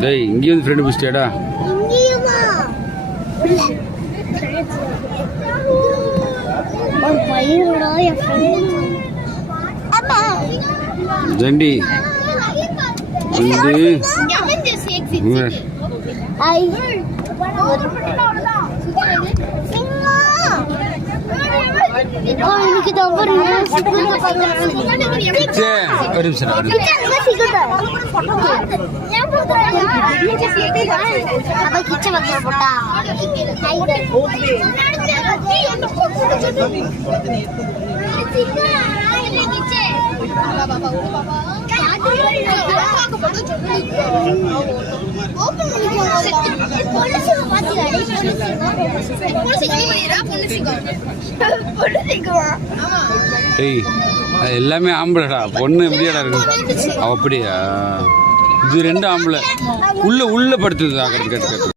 டேய் இங்கே வந்து ஃப்ரெண்ட் பிடிச்சிட்டேடா. ஜண்டி வந்து எல்லாமே ஆம்பளைடா. பொண்ணு எப்படியாடா இருக்கு? அப்படியா? இது ரெண்டு ஆம்பளை உள்ள படுத்துது. கேட்டு